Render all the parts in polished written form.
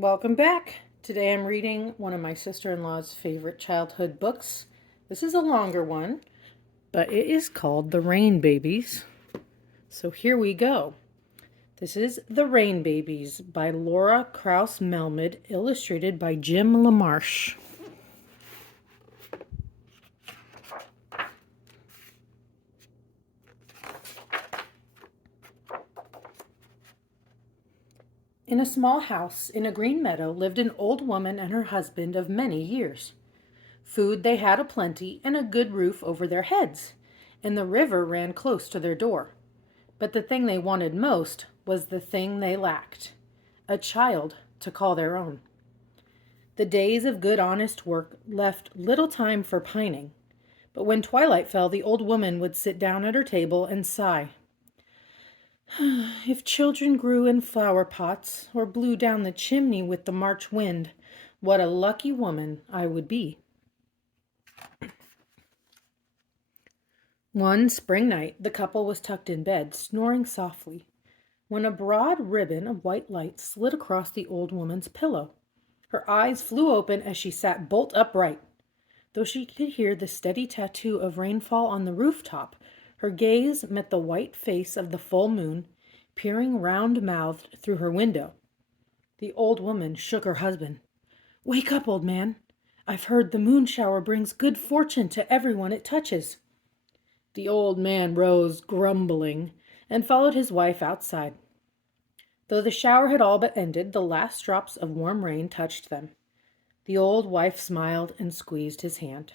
Welcome back. Today I'm reading one of my sister-in-law's favorite childhood books. This is a longer one, but it is called The Rainbabies. So here we go. This is The Rainbabies by Laura Krauss Melmid, illustrated by Jim LaMarche. In a small house in a green meadow lived an old woman and her husband of many years. Food they had aplenty and a good roof over their heads, and the river ran close to their door. But the thing they wanted most was the thing they lacked, a child to call their own. The days of good honest work left little time for pining, but when twilight fell the old woman would sit down at her table and sigh. If children grew in flower pots or blew down the chimney with the March wind, what a lucky woman I would be. One spring night, the couple was tucked in bed, snoring softly, when a broad ribbon of white light slid across the old woman's pillow. Her eyes flew open as she sat bolt upright. Though she could hear the steady tattoo of rainfall on the rooftop, her gaze met the white face of the full moon, peering round-mouthed through her window. The old woman shook her husband. "Wake up, old man. I've heard the moon shower brings good fortune to everyone it touches." The old man rose, grumbling, and followed his wife outside. Though the shower had all but ended, the last drops of warm rain touched them. The old wife smiled and squeezed his hand.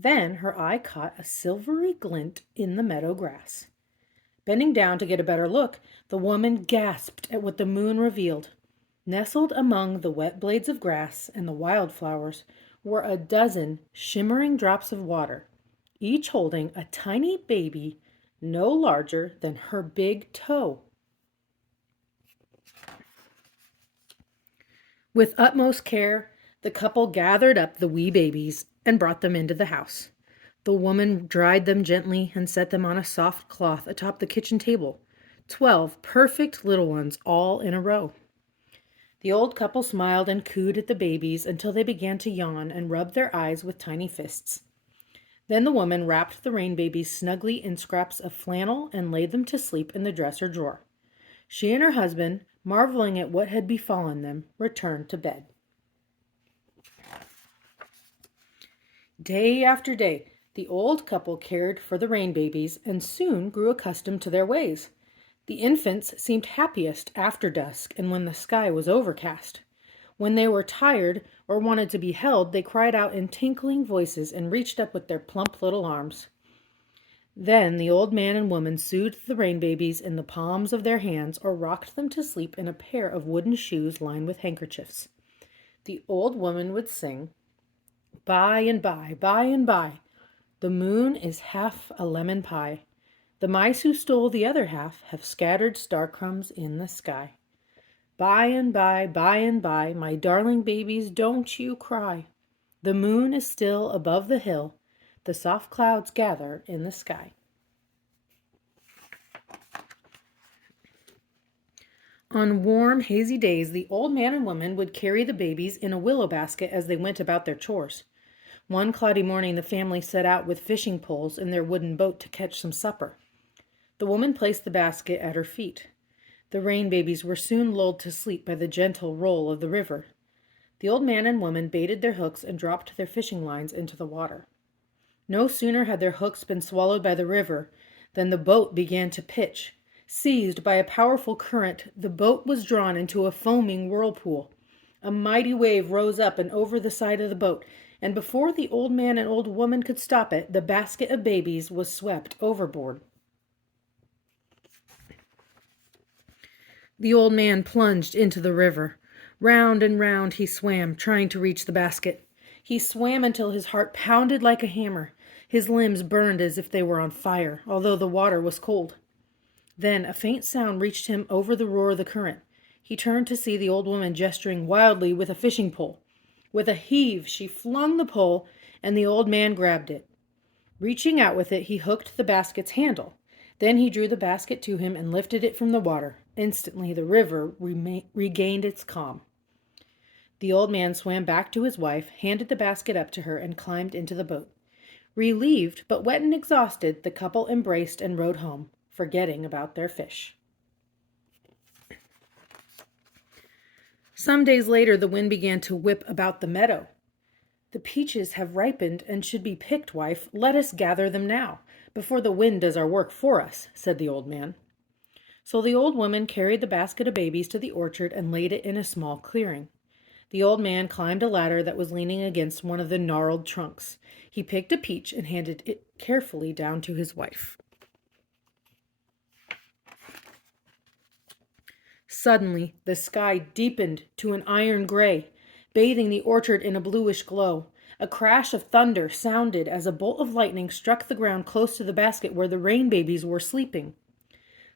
Then her eye caught a silvery glint in the meadow grass. Bending down to get a better look, the woman gasped at what the moon revealed. Nestled among the wet blades of grass and the wildflowers were a dozen shimmering drops of water, each holding a tiny baby no larger than her big toe. With utmost care, the couple gathered up the wee babies and brought them into the house. The woman dried them gently and set them on a soft cloth atop the kitchen table. 12 perfect little ones all in a row. The old couple smiled and cooed at the babies until they began to yawn and rub their eyes with tiny fists. Then the woman wrapped the rain babies snugly in scraps of flannel and laid them to sleep in the dresser drawer. She and her husband, marveling at what had befallen them, returned to bed. Day after day, the old couple cared for the rain babies and soon grew accustomed to their ways. The infants seemed happiest after dusk and when the sky was overcast. When they were tired or wanted to be held, they cried out in tinkling voices and reached up with their plump little arms. Then the old man and woman soothed the rain babies in the palms of their hands or rocked them to sleep in a pair of wooden shoes lined with handkerchiefs. The old woman would sing, "By and by, the moon is half a lemon pie. The mice who stole the other half have scattered star crumbs in the sky. By and by, my darling babies, don't you cry. The moon is still above the hill. The soft clouds gather in the sky." On warm, hazy days, the old man and woman would carry the babies in a willow basket as they went about their chores. One cloudy morning, the family set out with fishing poles in their wooden boat to catch some supper. The woman placed the basket at her feet. The rain babies were soon lulled to sleep by the gentle roll of the river. The old man and woman baited their hooks and dropped their fishing lines into the water. No sooner had their hooks been swallowed by the river than the boat began to pitch. Seized by a powerful current, the boat was drawn into a foaming whirlpool. A mighty wave rose up and over the side of the boat, and before the old man and old woman could stop it, the basket of babies was swept overboard. The old man plunged into the river. Round and round he swam, trying to reach the basket. He swam until his heart pounded like a hammer. His limbs burned as if they were on fire, although the water was cold. Then a faint sound reached him over the roar of the current. He turned to see the old woman gesturing wildly with a fishing pole. With a heave, she flung the pole, and the old man grabbed it. Reaching out with it, he hooked the basket's handle. Then he drew the basket to him and lifted it from the water. Instantly, the river regained its calm. The old man swam back to his wife, handed the basket up to her, and climbed into the boat. Relieved, but wet and exhausted, the couple embraced and rowed home, forgetting about their fish. Some days later, the wind began to whip about the meadow. "The peaches have ripened and should be picked, wife. Let us gather them now, before the wind does our work for us," said the old man. So the old woman carried the basket of babies to the orchard and laid it in a small clearing. The old man climbed a ladder that was leaning against one of the gnarled trunks. He picked a peach and handed it carefully down to his wife. Suddenly, the sky deepened to an iron gray, bathing the orchard in a bluish glow. A crash of thunder sounded as a bolt of lightning struck the ground close to the basket where the Rainbabies were sleeping.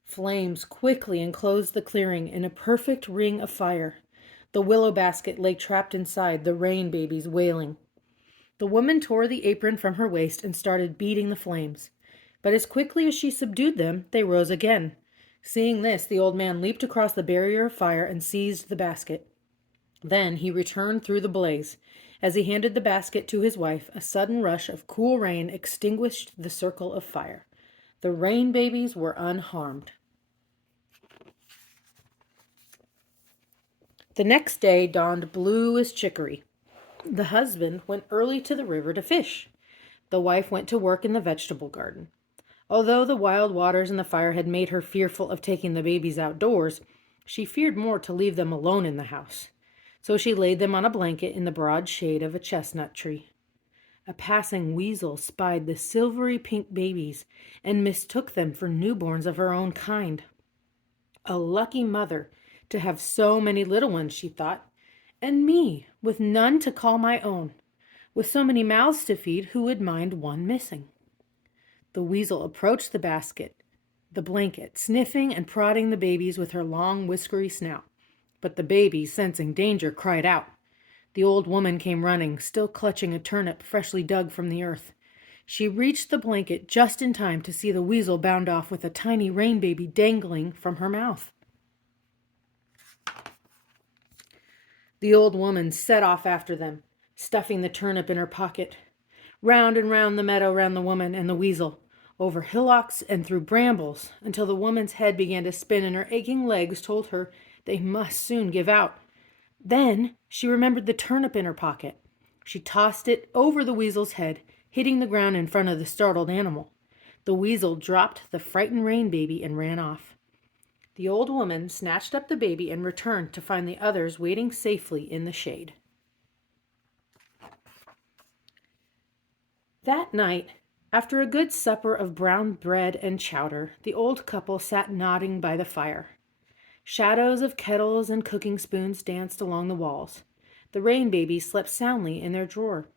Flames quickly enclosed the clearing in a perfect ring of fire. The willow basket lay trapped inside, the Rainbabies wailing. The woman tore the apron from her waist and started beating the flames. But as quickly as she subdued them, they rose again. Seeing this, the old man leaped across the barrier of fire and seized the basket. Then he returned through the blaze. As he handed the basket to his wife, a sudden rush of cool rain extinguished the circle of fire. The Rainbabies were unharmed. The next day dawned blue as chicory. The husband went early to the river to fish. The wife went to work in the vegetable garden. Although the wild waters and the fire had made her fearful of taking the babies outdoors, she feared more to leave them alone in the house. So she laid them on a blanket in the broad shade of a chestnut tree. A passing weasel spied the silvery pink babies and mistook them for newborns of her own kind. A lucky mother to have so many little ones, she thought, and me, with none to call my own. With so many mouths to feed, who would mind one missing? The weasel approached the blanket, sniffing and prodding the babies with her long, whiskery snout. But the babies, sensing danger, cried out. The old woman came running, still clutching a turnip freshly dug from the earth. She reached the blanket just in time to see the weasel bound off with a tiny rain baby dangling from her mouth. The old woman set off after them, stuffing the turnip in her pocket. Round and round the meadow ran the woman and the weasel, over hillocks and through brambles, until the woman's head began to spin and her aching legs told her they must soon give out. Then she remembered the turnip in her pocket. She tossed it over the weasel's head, hitting the ground in front of the startled animal. The weasel dropped the frightened rain baby and ran off. The old woman snatched up the baby and returned to find the others waiting safely in the shade. That night, after a good supper of brown bread and chowder, the old couple sat nodding by the fire. Shadows of kettles and cooking spoons danced along the walls. The Rainbabies slept soundly in their drawer.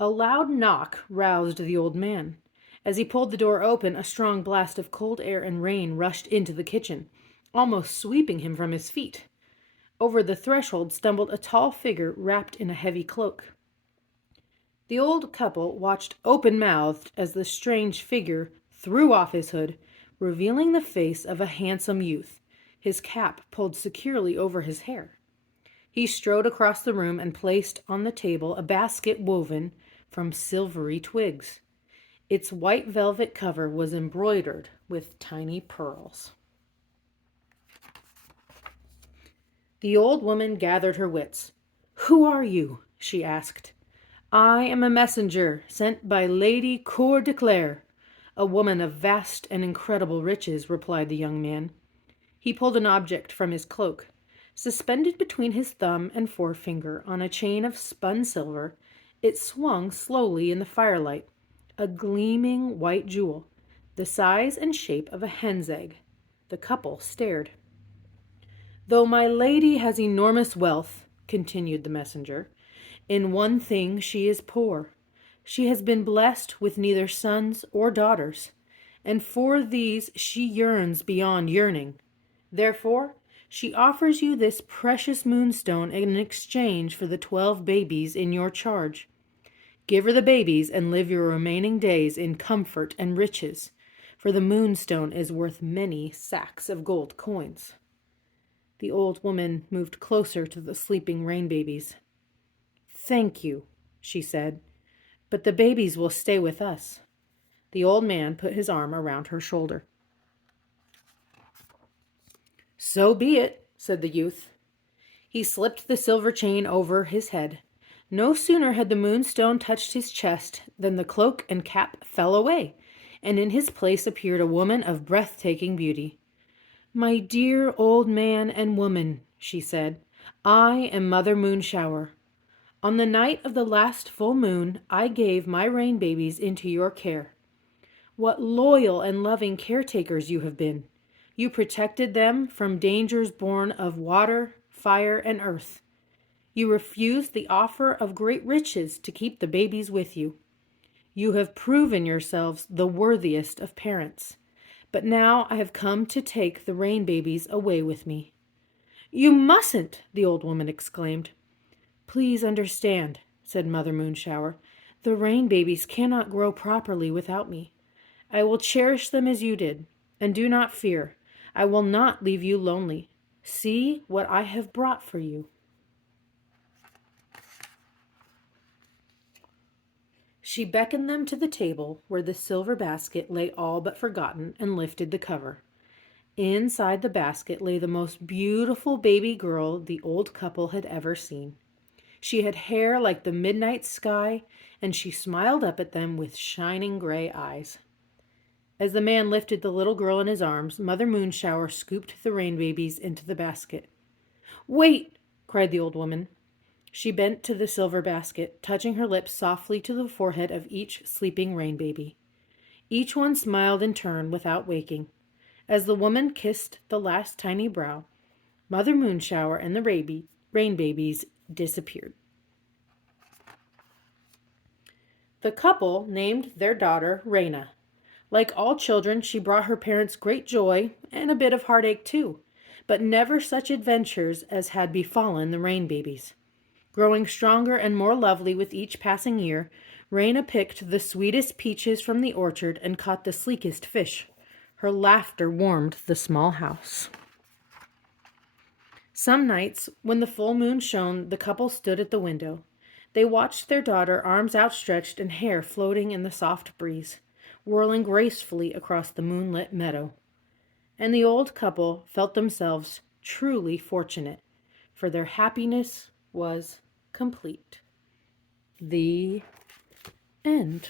A loud knock roused the old man. As he pulled the door open, a strong blast of cold air and rain rushed into the kitchen, almost sweeping him from his feet. Over the threshold stumbled a tall figure wrapped in a heavy cloak. The old couple watched open-mouthed as the strange figure threw off his hood, revealing the face of a handsome youth, his cap pulled securely over his hair. He strode across the room and placed on the table a basket woven from silvery twigs. Its white velvet cover was embroidered with tiny pearls. The old woman gathered her wits. "Who are you?" she asked. "I am a messenger sent by Lady Coeur de Clare, a woman of vast and incredible riches," replied the young man. He pulled an object from his cloak. Suspended between his thumb and forefinger on a chain of spun silver, it swung slowly in the firelight, a gleaming white jewel, the size and shape of a hen's egg. The couple stared. "Though my lady has enormous wealth," continued the messenger, "in one thing she is poor. She has been blessed with neither sons or daughters, and for these she yearns beyond yearning. Therefore, she offers you this precious moonstone in exchange for the 12 babies in your charge. Give her the babies and live your remaining days in comfort and riches, for the moonstone is worth many sacks of gold coins." The old woman moved closer to the sleeping rain babies. "Thank you," she said, "but the babies will stay with us." The old man put his arm around her shoulder. "So be it," said the youth. He slipped the silver chain over his head. No sooner had the moonstone touched his chest than the cloak and cap fell away, and in his place appeared a woman of breathtaking beauty. "My dear old man and woman," she said, "I am Mother Moonshower. On the night of the last full moon, I gave my rain babies into your care. What loyal and loving caretakers you have been! You protected them from dangers born of water, fire, and earth. You refused the offer of great riches to keep the babies with you. You have proven yourselves the worthiest of parents. But now I have come to take the rain babies away with me." "You mustn't!" the old woman exclaimed. "Please understand," said Mother Moonshower. "The rain babies cannot grow properly without me. I will cherish them as you did. And do not fear, I will not leave you lonely. See what I have brought for you." She beckoned them to the table where the silver basket lay all but forgotten and lifted the cover. Inside the basket lay the most beautiful baby girl the old couple had ever seen. She had hair like the midnight sky, and she smiled up at them with shining gray eyes. As the man lifted the little girl in his arms, Mother Moonshower scooped the rain babies into the basket. "Wait!" cried the old woman. She bent to the silver basket, touching her lips softly to the forehead of each sleeping rain baby. Each one smiled in turn without waking. As the woman kissed the last tiny brow, Mother Moonshower and the rain babies disappeared. The couple named their daughter Raina. Like all children, she brought her parents great joy and a bit of heartache too, but never such adventures as had befallen the rain babies. Growing stronger and more lovely with each passing year, Raina picked the sweetest peaches from the orchard and caught the sleekest fish. Her laughter warmed the small house. Some nights, when the full moon shone, the couple stood at the window. They watched their daughter, arms outstretched and hair floating in the soft breeze, whirling gracefully across the moonlit meadow. And the old couple felt themselves truly fortunate, for their happiness was complete. The end.